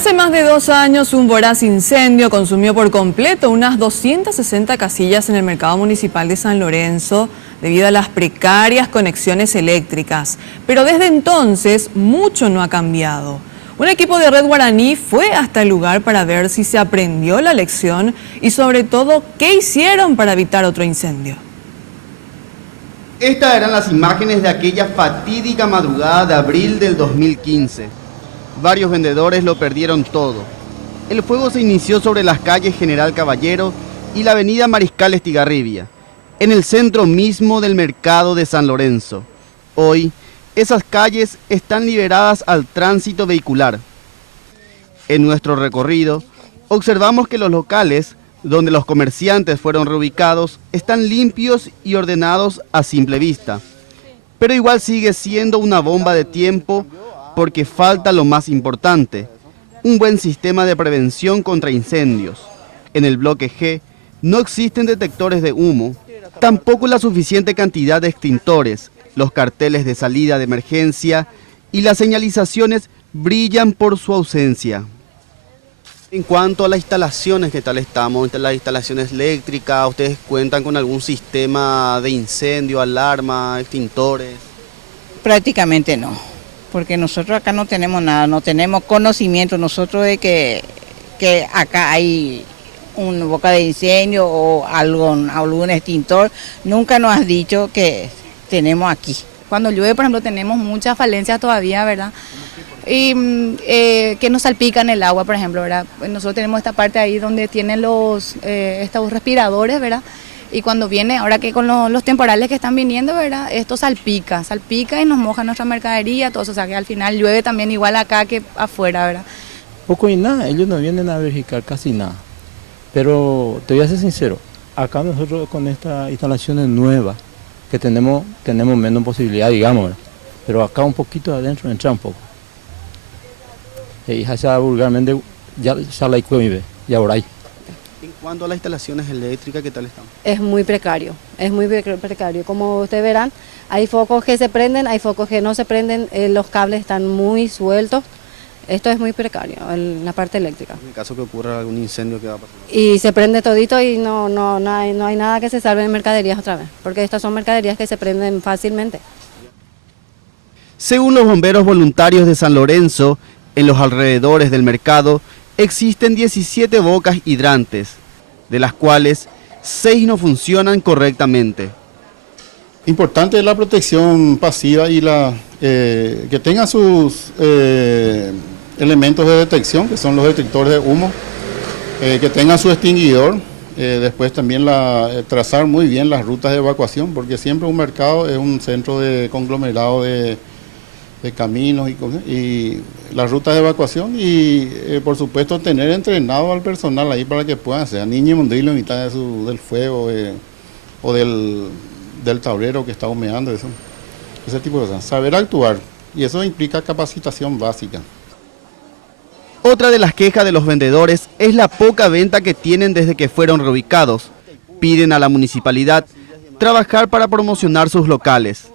Hace más de 2 años, un voraz incendio consumió por completo unas 260 casillas en el mercado municipal de San Lorenzo debido a las precarias conexiones eléctricas. Pero desde entonces, mucho no ha cambiado. Un equipo de Red Guaraní fue hasta el lugar para ver si se aprendió la lección y sobre todo, qué hicieron para evitar otro incendio. Estas eran las imágenes de aquella fatídica madrugada de abril del 2015. Varios vendedores lo perdieron todo. El fuego se inició sobre las calles General Caballero y la avenida Mariscal Estigarribia, en el centro mismo del mercado de San Lorenzo. Hoy, esas calles están liberadas al tránsito vehicular. En nuestro recorrido, observamos que los locales, donde los comerciantes fueron reubicados, están limpios y ordenados a simple vista. Pero igual sigue siendo una bomba de tiempo porque falta lo más importante, un buen sistema de prevención contra incendios. En el bloque G no existen detectores de humo, tampoco la suficiente cantidad de extintores, los carteles de salida de emergencia y las señalizaciones brillan por su ausencia. En cuanto a las instalaciones, ¿qué tal estamos? Las instalaciones eléctricas, ¿ustedes cuentan con algún sistema de incendio, alarma, extintores? Prácticamente no, porque nosotros acá no tenemos nada, no tenemos conocimiento nosotros de que acá hay una boca de incendio o algún extintor. Nunca nos has dicho que tenemos aquí. Cuando llueve, por ejemplo, tenemos muchas falencias todavía, ¿verdad? Y que nos salpican el agua, por ejemplo, ¿verdad? Nosotros tenemos esta parte ahí donde tienen estos respiradores, ¿verdad? Y cuando viene, ahora que con los temporales que están viniendo, ¿verdad? Esto salpica y nos moja nuestra mercadería, todo eso, o sea que al final llueve también igual acá que afuera, ¿verdad? Poco y nada, ellos no vienen a verificar casi nada. Pero te voy a ser sincero, acá nosotros con estas instalaciones nuevas, que tenemos menos posibilidad, digamos, ¿verdad? Pero acá un poquito adentro entra un poco. Y ya vulgarmente, ya la icueve, ya por ahí. En cuanto a las instalaciones eléctricas, ¿qué tal están? Es muy precario. Como ustedes verán, hay focos que se prenden, hay focos que no se prenden, los cables están muy sueltos. Esto es muy precario, la parte eléctrica. En el caso que ocurra algún incendio, ¿qué va a pasar? Y se prende todito y no hay nada que se salve en mercaderías otra vez, porque estas son mercaderías que se prenden fácilmente. Según los bomberos voluntarios de San Lorenzo, en los alrededores del mercado existen 17 bocas hidrantes, de las cuales 6 no funcionan correctamente. Importante es la protección pasiva y que tenga sus elementos de detección, que son los detectores de humo, que tenga su extinguidor, después también trazar muy bien las rutas de evacuación, porque siempre un mercado es un centro de conglomerado de caminos y las rutas de evacuación y por supuesto tener entrenado al personal ahí para que puedan ser niños y mondilo en mitad del fuego o del tablero que está humeando, ese tipo de cosas. Saber actuar, y eso implica capacitación básica. Otra de las quejas de los vendedores es la poca venta que tienen desde que fueron reubicados. Piden a la municipalidad trabajar para promocionar sus locales.